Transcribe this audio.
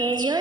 Gracias.